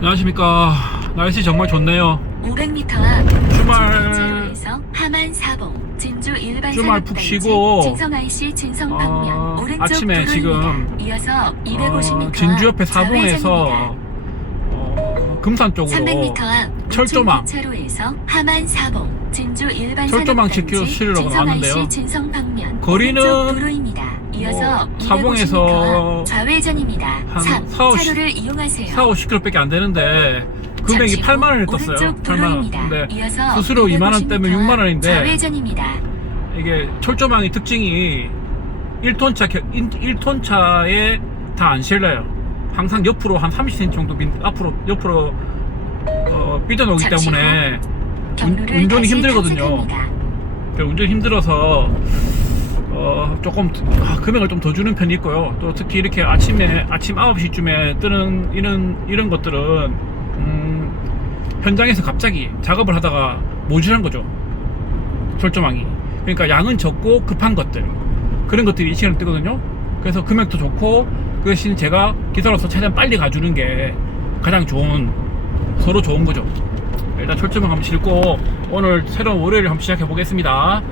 안녕하십니까. 날씨 정말 좋네요. 500m 앞 주말- 하만 사봉 진주 일반 주말 푹 쉬고, 진성 IC 진성 방면 어, 오른쪽 아침에. 지금, 이어서 250m 어, 진주 옆에 앞 사봉에서. 어, 금산 쪽으로 300m 앞 철조망. 차로에서 하만 사봉 진주 일반 철조망 지키러 진성 방면 거리는 사봉에서 앞 좌회전입니다. 한3 4, 50 차로를 이용하세요. 4, 50km밖에 안 되는데 금액이 잠시 후 8만 원을 떴어요. 오른쪽 8만 원. 근데 이어서 수수료 2만 원 떼면 6만 원인데 좌회전입니다. 이게 철조망의 특징이 1톤차 1톤차에 다 안 실려요. 항상 옆으로 한 30cm 정도 빈, 앞으로 옆으로 어, 삐져나오기 때문에 경로를 운전이 힘들거든요. 탐색합니다. 그 운전 이 힘들어서 어, 조금 아, 금액을 좀 더 주는 편이 있고요. 또 특히 이렇게 아침에 아침 9시쯤에 뜨는 이런 이런 것들은 음, 현장에서 갑자기 작업을 하다가 모질한 거죠. 철조망이. 그러니까 양은 적고 급한 것들 그런 것들이 이 시간에 뜨거든요. 그래서 금액도 좋고 그 대신 제가 기사로서 최대한 빨리 가주는 게 가장 좋은 서로 좋은 거죠. 일단 철조망 한번 싣고 오늘 새로운 월요일 한번 시작해 보겠습니다.